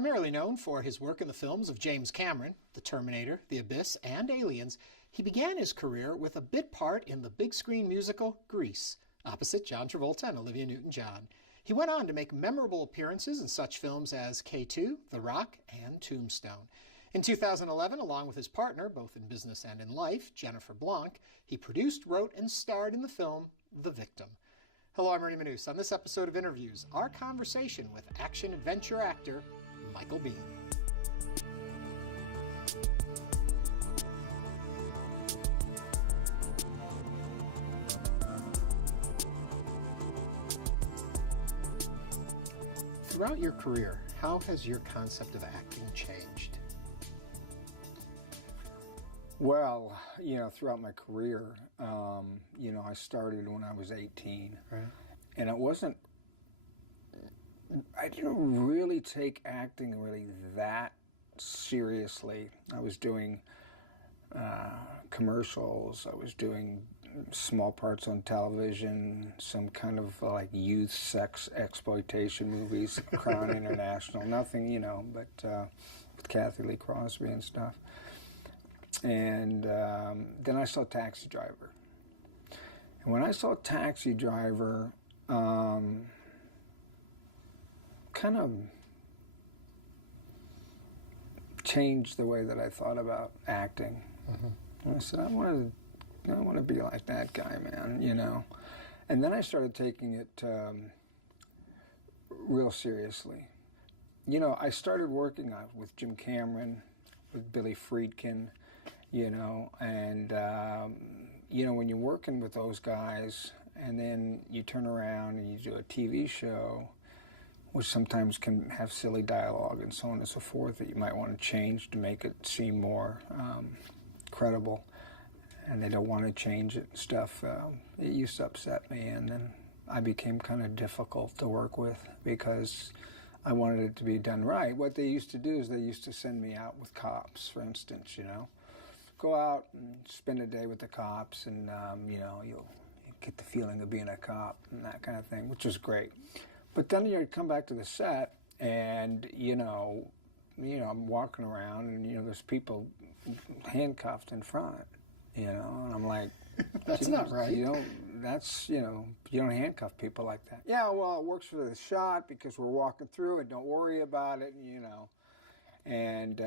Primarily known for his work in the films of James Cameron, The Terminator, The Abyss, and Aliens, he began his career with a bit part in the big screen musical Grease, opposite John Travolta and Olivia Newton-John. He went on to make memorable appearances in such films as K2, The Rock, and Tombstone. In 2011, along with his partner, both in business and in life, Jennifer Blanc, he produced, wrote, and starred in the film The Victim. Hello, I'm Ernie Manouse. On this episode of InnerVIEWS, our conversation with action-adventure actor Michael Biehn. Throughout your career, how has your concept of acting changed? Well, throughout my career, I started when I was 18. Right. And I didn't really take acting really that seriously. I was doing commercials, I was doing small parts on television, some kind of like youth sex exploitation movies, Crown International, nothing, but with Kathy Lee Crosby and stuff. And then I saw Taxi Driver. And when I saw Taxi Driver, kind of changed the way that I thought about acting. Mm-hmm. And I said, I want to be like that guy, man, And then I started taking it real seriously. I started working with Jim Cameron, with Billy Friedkin, and when you're working with those guys and then you turn around and you do a TV show, which sometimes can have silly dialogue and so on and so forth that you might want to change to make it seem more credible, and they don't want to change it and stuff, it used to upset me, and then I became kind of difficult to work with because I wanted it to be done right. What they used to do is they used to send me out with cops, for instance, Go out and spend a day with the cops, and you'll get the feeling of being a cop and that kind of thing, which was great. But then you'd come back to the set, and I'm walking around, and there's people handcuffed in front, and I'm like, that's not right. You don't handcuff people like that. Yeah, well, it works for the shot because we're walking through it. Don't worry about it, And,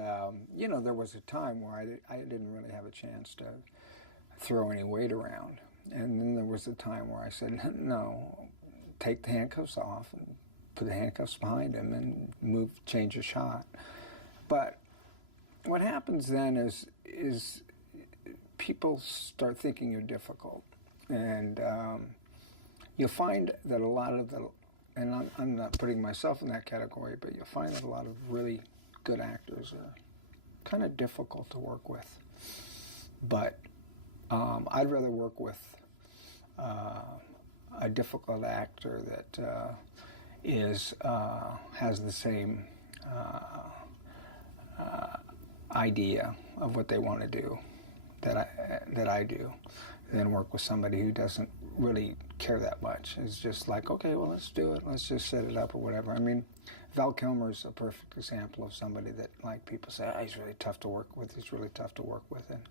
there was a time where I didn't really have a chance to throw any weight around. And then there was a time where I said, no, take the handcuffs off and put the handcuffs behind him and change the shot. But what happens then is people start thinking you're difficult. And you'll find that a lot of and I'm not putting myself in that category, but you'll find that a lot of really good actors are kind of difficult to work with. But I'd rather work with a difficult actor that has the same idea of what they want to do that I do, than work with somebody who doesn't really care that much. It's just like, okay, well, let's do it. Let's just set it up or whatever. I mean, Val Kilmer's a perfect example of somebody that, like, people say, oh, he's really tough to work with. He's really tough to work with. And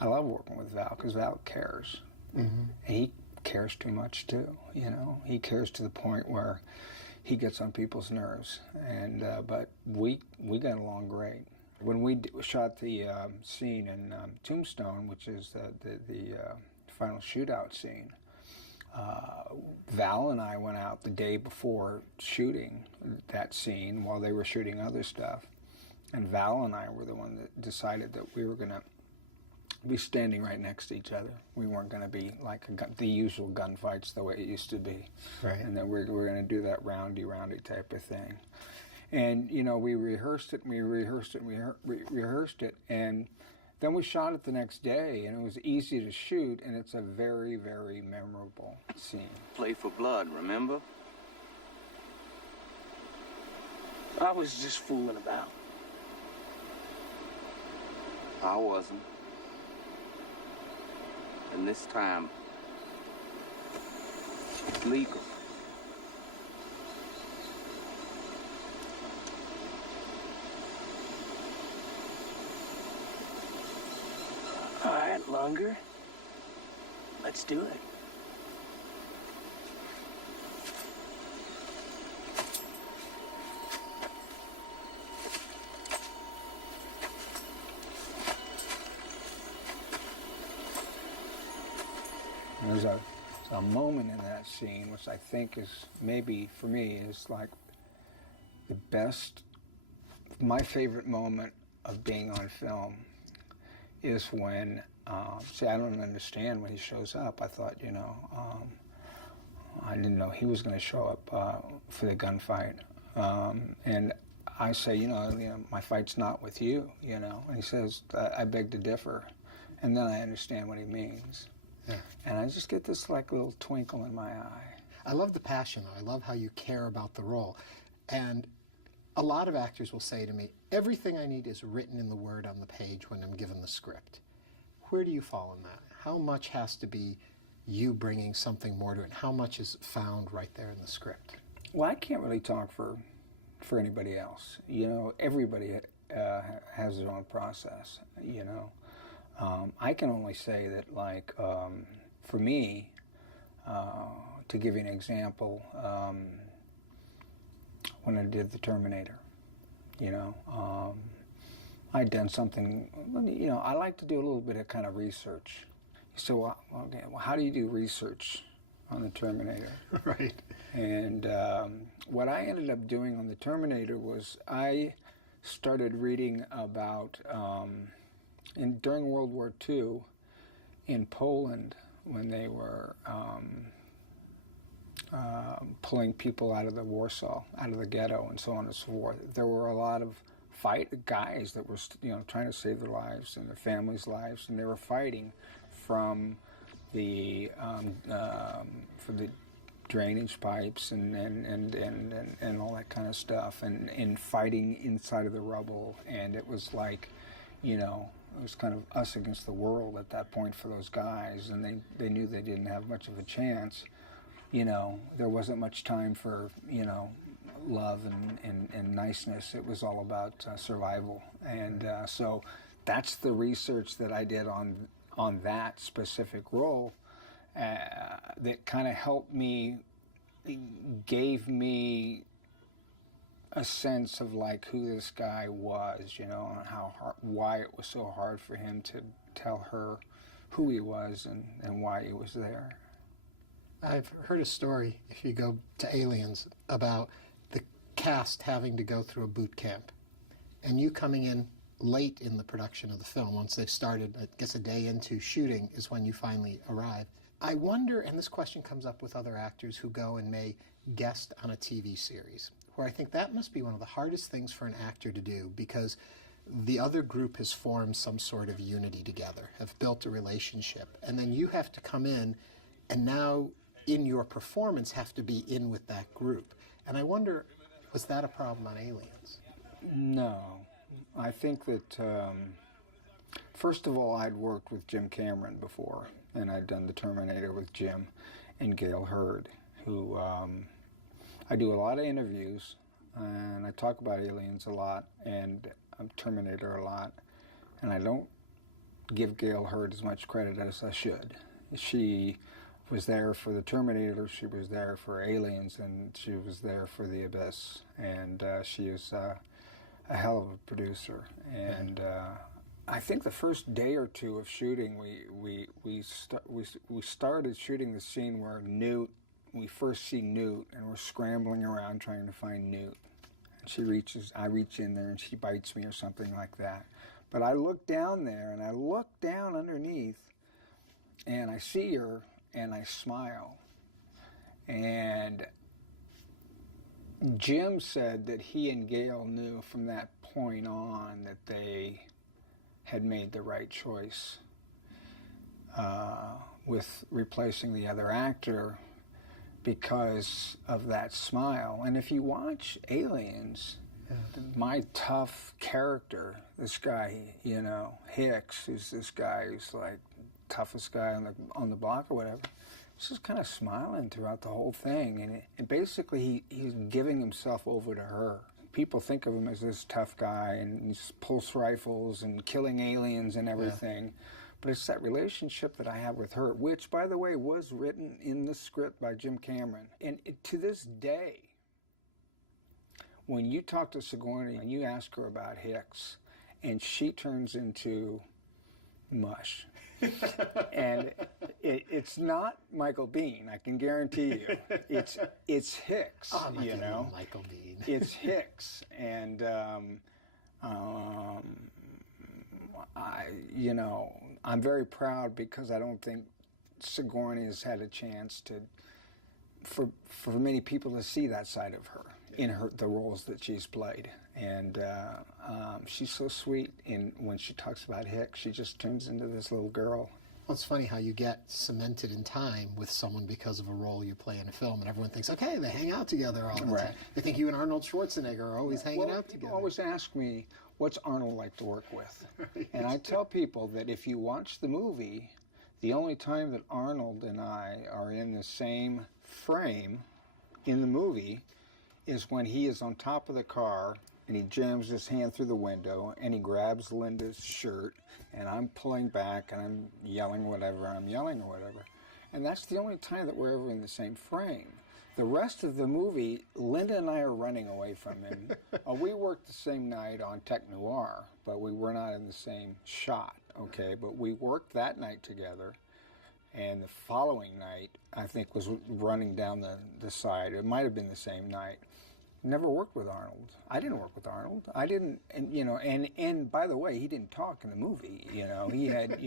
I love working with Val because Val cares. Mm-hmm. And he cares too much, too. He cares to the point where he gets on people's nerves. And but we got along great. When we shot the scene in Tombstone, which is the final shootout scene, Val and I went out the day before shooting that scene while they were shooting other stuff. And Val and I were the one that decided that we were going to be standing right next to each other. We weren't going to be like the usual gunfights the way it used to be. Right. And then we're going to do that roundy type of thing. And, we rehearsed it, and then we shot it the next day, and it was easy to shoot, and it's a very, very memorable scene. Play for blood, remember? I was just fooling about. I wasn't. And this time, it's legal. younger, let's do it. There's a moment in that scene which I think is maybe for me is like the best, my favorite moment of being on film is when, see, I don't understand when he shows up. I thought, you know, I didn't know he was going to show up for the gunfight. And I say, you know, my fight's not with you, you know. And he says, I beg to differ. And then I understand what he means. Yeah. And I just get this like little twinkle in my eye. I love the passion, though. I love how you care about the role. And a lot of actors will say to me, everything I need is written in the word on the page when I'm given the script. Where do you fall in that? How much has to be you bringing something more to it? How much is found right there in the script? Well, I can't really talk for anybody else. You know, everybody has their own process, you know. I can only say that, like, for me, to give you an example, when I did The Terminator, you know, I'd done something, you know, I like to do a little bit of kind of research. So, okay, well, how do you do research on The Terminator? Right. And what I ended up doing on The Terminator was I started reading about... during World War II, in Poland, when they were pulling people out of the Warsaw, out of the ghetto, and so on and so forth, there were a lot of guys that were, you know, trying to save their lives and their families' lives, and they were fighting from the drainage pipes and all that kind of stuff, and fighting inside of the rubble, and it was like, you know. It was kind of us against the world at that point for those guys, and they knew they didn't have much of a chance. You know, there wasn't much time for, you know, love and niceness. It was all about survival. And so that's the research that I did on that specific role that kind of helped me, gave me a sense of like who this guy was, you know, and why it was so hard for him to tell her who he was and why he was there. I've heard a story, if you go to Aliens, about the cast having to go through a boot camp, and you coming in late in the production of the film. Once they've started, I guess a day into shooting is when you finally arrive. I wonder, and this question comes up with other actors who go and may guest on a TV series, where I think that must be one of the hardest things for an actor to do, because the other group has formed some sort of unity together, have built a relationship, and then you have to come in and now in your performance have to be in with that group. And I wonder, was that a problem on Aliens? No. I think that, first of all, I'd worked with Jim Cameron before, and I'd done The Terminator with Jim and Gail Hurd, who I do a lot of interviews, and I talk about Aliens a lot, and Terminator a lot, and I don't give Gail Hurd as much credit as I should. She was there for The Terminator, she was there for Aliens, and she was there for The Abyss, and she is a hell of a producer. And I think the first day or two of shooting, we started shooting the scene where we first see Newt, and we're scrambling around trying to find Newt. And I reach in there and she bites me or something like that. But I look down there and I look down underneath and I see her and I smile. And Jim said that he and Gail knew from that point on that they had made the right choice with replacing the other actor because of that smile. And if you watch Aliens, my tough character, this guy, you know, Hicks, who's this guy who's like toughest guy on the block or whatever, he's just kind of smiling throughout the whole thing. And basically he's giving himself over to her. People think of him as this tough guy and he's pulse rifles and killing aliens and everything. Yeah. But it's that relationship that I have with her, which, by the way, was written in the script by Jim Cameron. And to this day, when you talk to Sigourney and you ask her about Hicks, and she turns into mush. And it's not Michael Biehn, I can guarantee you. It's Hicks, you know. Michael Biehn. It's Hicks, and I'm very proud because I don't think Sigourney has had a chance for many people to see that side of her in the roles that she's played. And she's so sweet. And when she talks about Hicks, she just turns into this little girl. Well, it's funny how you get cemented in time with someone because of a role you play in a film, and everyone thinks, okay, they hang out together all the time. They think you and Arnold Schwarzenegger are always hanging out together. People always ask me, what's Arnold like to work with? And I tell people that if you watch the movie, the only time that Arnold and I are in the same frame in the movie is when he is on top of the car and he jams his hand through the window and he grabs Linda's shirt and I'm pulling back and I'm yelling whatever I'm yelling or whatever. And that's the only time that we're ever in the same frame. The rest of the movie, Linda and I are running away from him. We worked the same night on Tech Noir, but we were not in the same shot, okay? But we worked that night together. And the following night, I think, was running down the side. It might have been the same night. Never worked with Arnold. I didn't work with Arnold. I didn't, and by the way, he didn't talk in the movie, He had,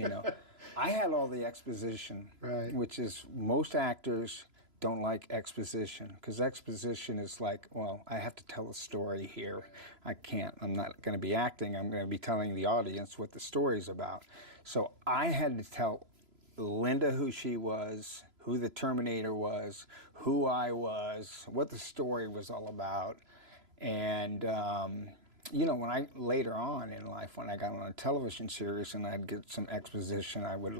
I had all the exposition, right. Which is most actors don't like exposition, because exposition is like, well, I have to tell a story here. I'm not going to be acting. I'm going to be telling the audience what the story's about. So I had to tell Linda who she was, who the Terminator was, who I was, what the story was all about. And, when I, later on in life, when I got on a television series and I'd get some exposition, I would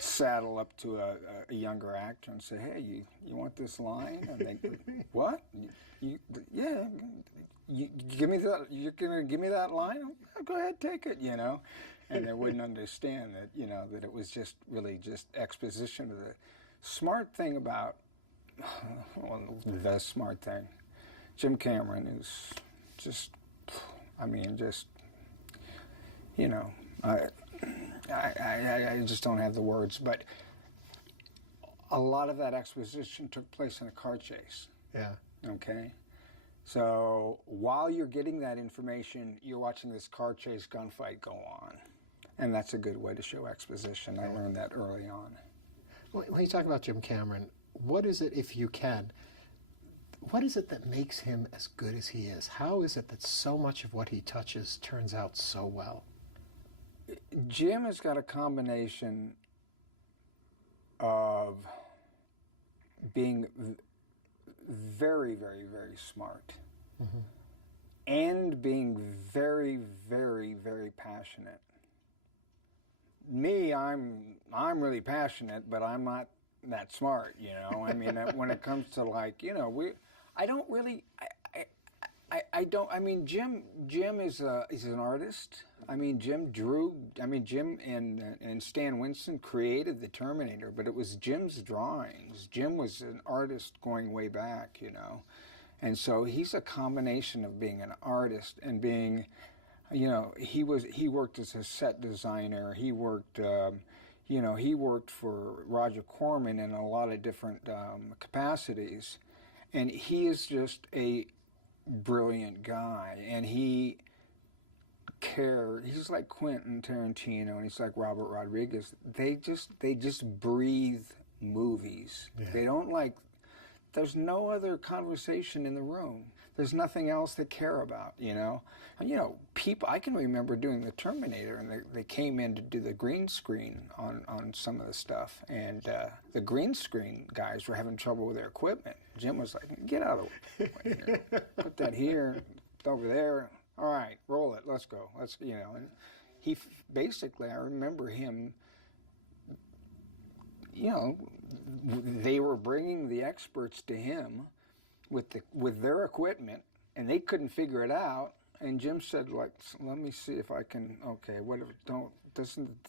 saddle up to a younger actor and say, hey, you want this line? And they go, what? Yeah, you give me that, you're going to give me that line? Go ahead, take it, And they wouldn't understand that, that it was just really just exposition. The smart thing about, the smart thing, Jim Cameron is just, I just don't have the words, but a lot of that exposition took place in a car chase. Yeah. Okay? So while you're getting that information, you're watching this car chase gunfight go on. And that's a good way to show exposition. I learned that early on. When you talk about Jim Cameron, what is it, if you can, what is it that makes him as good as he is? How is it that so much of what he touches turns out so well? Jim has got a combination of being very, very, very smart, mm-hmm. and being very, very, very passionate. Me, I'm really passionate, but I'm not that smart, when it comes to Jim is an artist. Jim and Stan Winston created the Terminator, but it was Jim's drawings. Jim was an artist going way back, and so he's a combination of being an artist and being, he worked as a set designer. He worked, he worked for Roger Corman in a lot of different capacities, and he is just a brilliant guy, and he's like Quentin Tarantino, and he's like Robert Rodriguez. They just breathe movies. Yeah. They don't there's no other conversation in the room. There's nothing else they care about, And, people, I can remember doing the Terminator, and they came in to do the green screen on some of the stuff, and the green screen guys were having trouble with their equipment. Jim was like, get out of the way here. Put that here, over there. All right, roll it. Let's go. And he basically, I remember him, they were bringing the experts to him with their equipment, and they couldn't figure it out. And Jim said, like, let me see if I can, okay, whatever,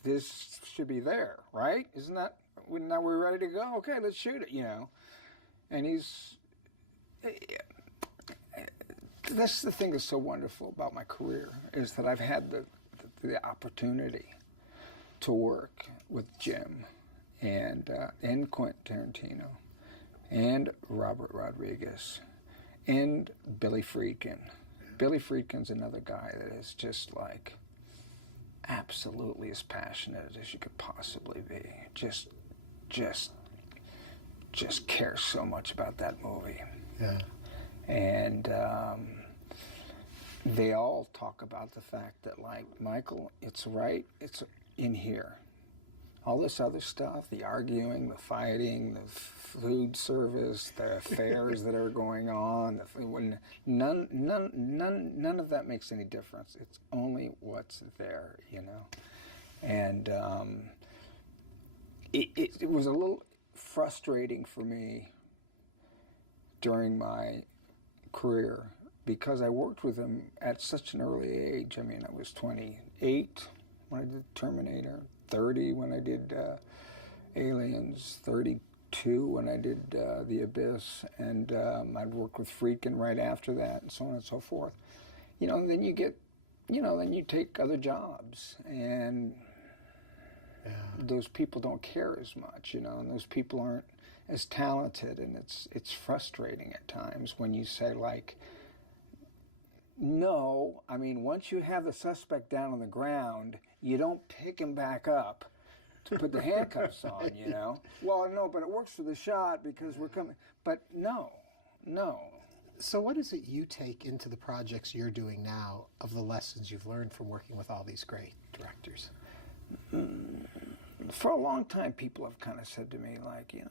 this should be there, right? Now we're ready to go? Okay, let's shoot it, And that's the thing that's so wonderful about my career, is that I've had the opportunity to work with Jim and Quentin Tarantino and Robert Rodriguez and Billy Friedkin. Billy Friedkin's another guy that is just like absolutely as passionate as you could possibly be. Just cares so much about that movie. Yeah. And they all talk about the fact that, like, Michael, it's in here. All this other stuff, the arguing, the fighting, the food service, the affairs that are going on, none of that makes any difference. It's only what's there, And it was a little frustrating for me during my career because I worked with him at such an early age. I mean, I was 28 when I did Terminator, 30 when I did Aliens, 32 when I did The Abyss, and I'd worked with Friedkin right after that, and so on and so forth. And then you get, then you take other jobs, and those people don't care as much, and those people aren't as talented, and it's frustrating at times when you say, like, no, I mean, once you have the suspect down on the ground, you don't pick him back up to put the handcuffs on, Well, no, but it works for the shot because we're coming. But no. So what is it you take into the projects you're doing now of the lessons you've learned from working with all these great directors? For a long time, people have kind of said to me, like, you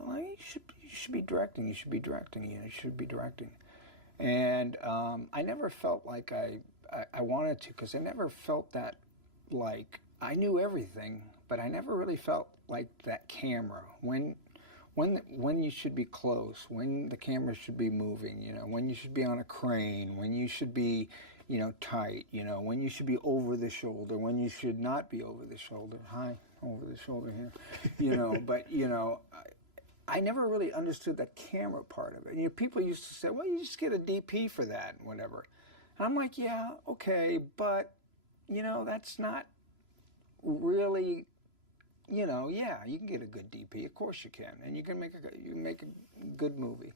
should be directing, you should be directing. And I never felt like I wanted to, because I never felt that, like, I knew everything, but I never really felt like that camera. When you should be close, when the camera should be moving, when you should be on a crane, when you should be, tight, when you should be over the shoulder, when you should not be over the shoulder. Hi, over the shoulder here. But, I never really understood that camera part of it. People used to say, well, you just get a DP for that and whatever. And I'm like, yeah, okay, but, that's not really, yeah, you can get a good DP. Of course you can. And you can make a good movie.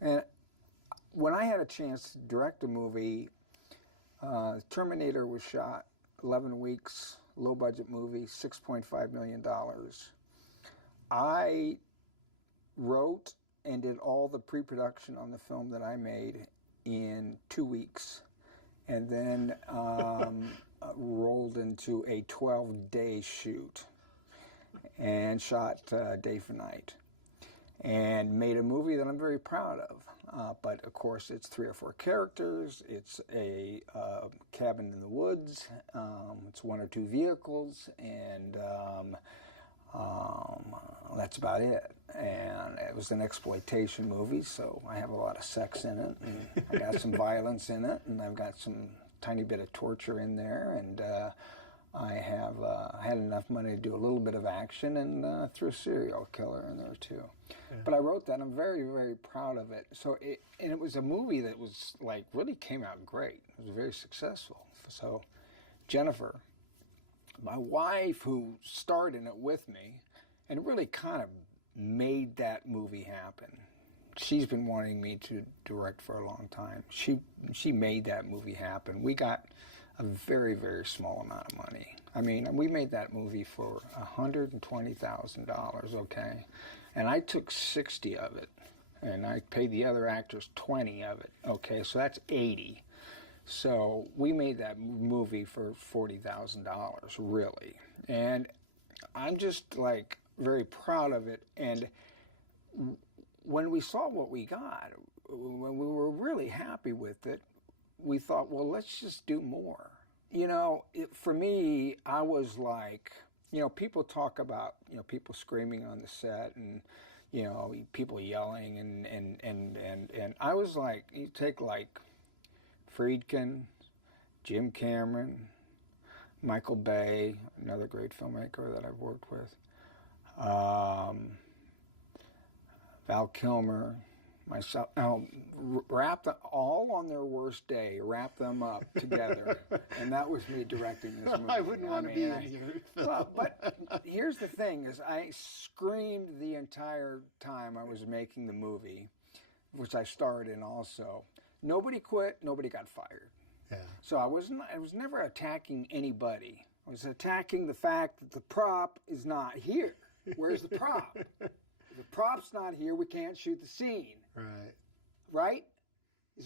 And when I had a chance to direct a movie, Terminator was shot 11 weeks, low-budget movie, $6.5 million. I wrote and did all the pre-production on the film that I made in 2 weeks, and then rolled into a 12-day shoot and shot day for night, and made a movie that I'm very proud of. But of course, it's 3 or 4 characters. It's a cabin in the woods. It's 1 or 2 vehicles, and that's about it. And it was an exploitation movie, so I have a lot of sex in it, and I got some violence in it, and I've got some tiny bit of torture in there, and I have had enough money to do a little bit of action, and threw a serial killer in there too. Yeah. But I wrote that. I'm very, very proud of it. So it was a movie that was, like, really came out great. It was very successful. So Jennifer, my wife, who starred in it with me, and really kind of made that movie happen. She's been wanting me to direct for a long time. She made that movie happen. We got a very, very small amount of money. I mean, we made that movie for $120,000, okay? And I took 60 of it, and I paid the other actors 20 of it, okay? So that's 80. So we made that movie for $40,000, really. And I'm just, like, very proud of it. And when we saw what we got, when we were really happy with it, we thought, well, let's just do more. For me, I was like, people talk about, people screaming on the set and, people yelling and I was like, you take like Friedkin, Jim Cameron, Michael Biehn, another great filmmaker that I've worked with, Val Kilmer, myself, wrapped all on their worst day, wrapped them up together, and that was me directing this movie. I wouldn't want to be in your film. Well, but here's the thing: is I screamed the entire time I was making the movie, which I starred in also. Nobody quit. Nobody got fired. Yeah. So I was never attacking anybody. I was attacking the fact that the prop is not here. Where's the prop? If the prop's not here, we can't shoot the scene. Right. Right?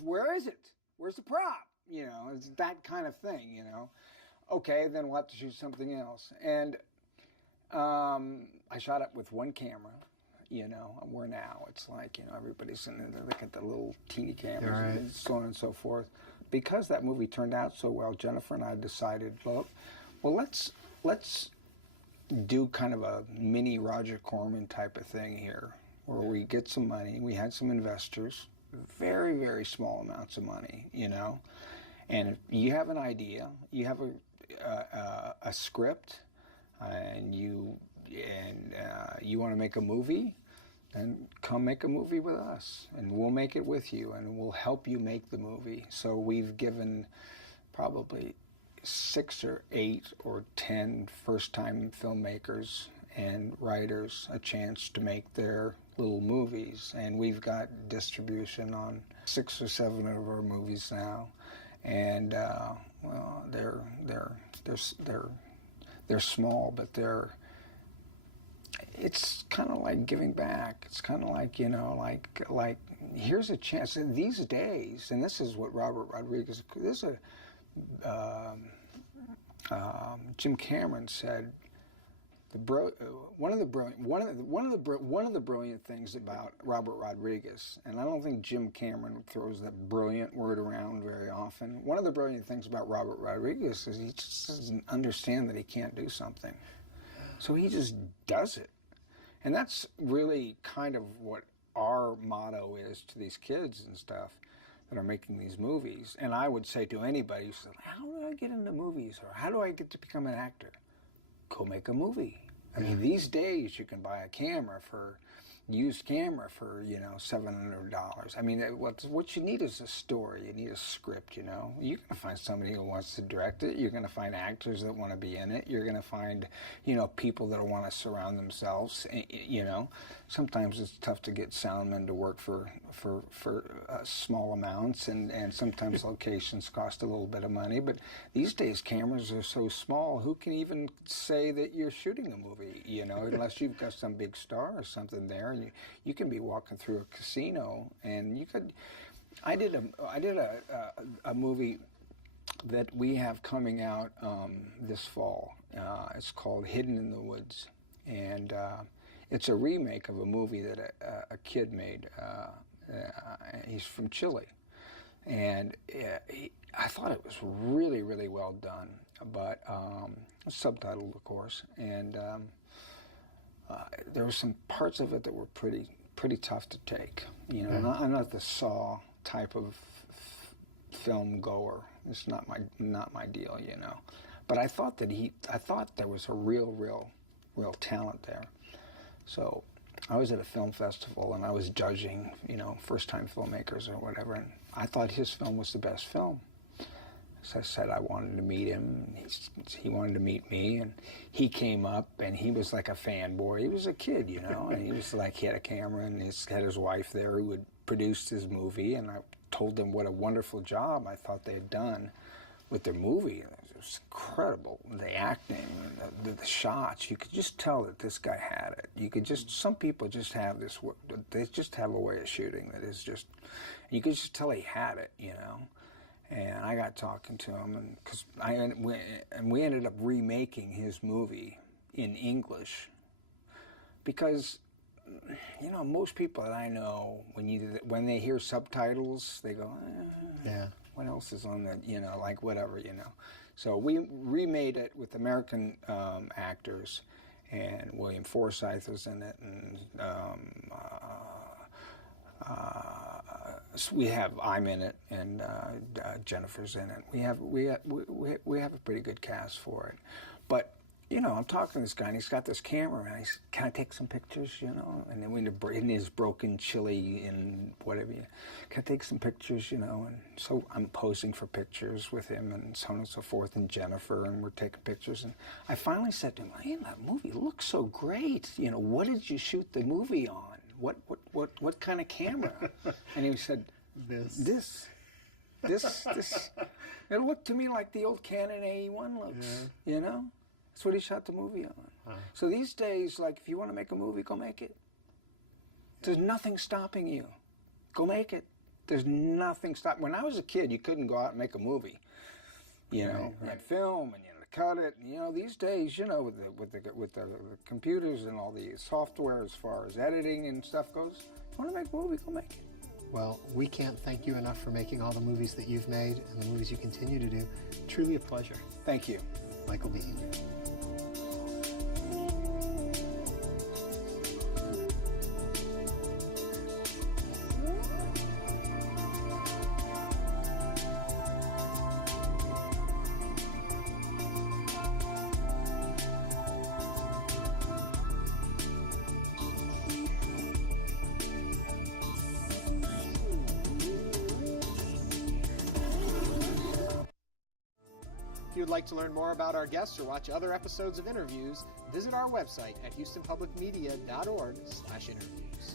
Where is it? Where's the prop? You know, it's that kind of thing, you know. Okay, then we'll have to shoot something else. And I shot it with one camera, you know, where now it's like, you know, everybody's in there, they look at the little teeny cameras and so on and so forth. Because that movie turned out so well, Jennifer and I decided, well, let's do kind of a mini Roger Corman type of thing here, where we get some money. We had some investors, very, very small amounts of money, you know. And if you have an idea, you have a script, and you want to make a movie, then come make a movie with us, and we'll make it with you, and we'll help you make the movie. So we've given probably 6 or 8 or 10 first-time filmmakers and writers a chance to make their little movies, and we've got distribution on 6 or 7 of our movies now, and well, they're small, but it's kind of like giving back. It's kind of like, you know, like here's a chance. In these days, and this is what Robert Rodriguez, this is Jim Cameron said, one of the brilliant things about Robert Rodriguez, and I don't think Jim Cameron throws that brilliant word around very often. One of the brilliant things about Robert Rodriguez is he just doesn't understand that he can't do something. So he just does it. And that's really kind of what our motto is to these kids and stuff that are making these movies. And I would say to anybody who says, how do I get into movies? Or how do I get to become an actor? Go make a movie. I mean, these days you can buy a used camera for, you know, $700. I mean, what you need is a story. You need a script, you know. You're going to find somebody who wants to direct it. You're going to find actors that want to be in it. You're going to find, you know, people that want to surround themselves, you know. Sometimes it's tough to get soundmen to work for small amounts, and sometimes locations cost a little bit of money. But these days, cameras are so small, who can even say that you're shooting a movie, you know, unless you've got some big star or something there. And you can be walking through a casino, and you could. I did a movie that we have coming out this fall. It's called Hidden in the Woods, and it's a remake of a movie that a kid made. He's from Chile, and I thought it was really, really well done, but subtitled, of course, and there were some parts of it that were pretty tough to take. You know, I'm not the Saw type of film goer. It's not my deal, you know. But I thought there was a real talent there. So I was at a film festival and I was judging, you know, first-time filmmakers or whatever, and I thought his film was the best film. So I said I wanted to meet him, and he wanted to meet me, and he came up, and he was like a fanboy. He was a kid, you know, and he was like, he had a camera, and he had his wife there who had produced his movie, and I told them what a wonderful job I thought they had done with their movie. It was incredible, the acting, the shots. You could just tell that this guy had it. You could just, some people just have this, they just have a way of shooting that is just, you could just tell he had it, you know. And I got talking to him, and we ended up remaking his movie in English, because, you know, most people that I know, when they hear subtitles, they go, yeah, what else is on that, you know, like whatever, you know. So we remade it with American actors, and William Forsythe was in it, and So I'm in it, and Jennifer's in it. We have a pretty good cast for it. But you know, I'm talking to this guy, and he's got this camera, and he's, can I take some pictures, you know? And then in his broken chili and whatever, can I take some pictures, you know? And so I'm posing for pictures with him and so on and so forth, and Jennifer, and we're taking pictures. And I finally said to him, man, that movie looks so great. You know, what did you shoot the movie on? What kind of camera? And he said, This. It looked to me like the old Canon AE1 looks, you know? That's what he shot the movie on. So these days, like, if you want to make a movie, go make it. There's nothing stopping you. Go make it. There's nothing stopping. When I was a kid, you couldn't go out and make a movie. You know, you had film and you had to cut it. And, you know, these days, you know, with the computers and all the software as far as editing and stuff goes, if you want to make a movie, go make it. Well, we can't thank you enough for making all the movies that you've made and the movies you continue to do. Truly a pleasure. Thank you. Michael Biehn. If you'd like to learn more about our guests or watch other episodes of Interviews, visit our website at houstonpublicmedia.org/interviews.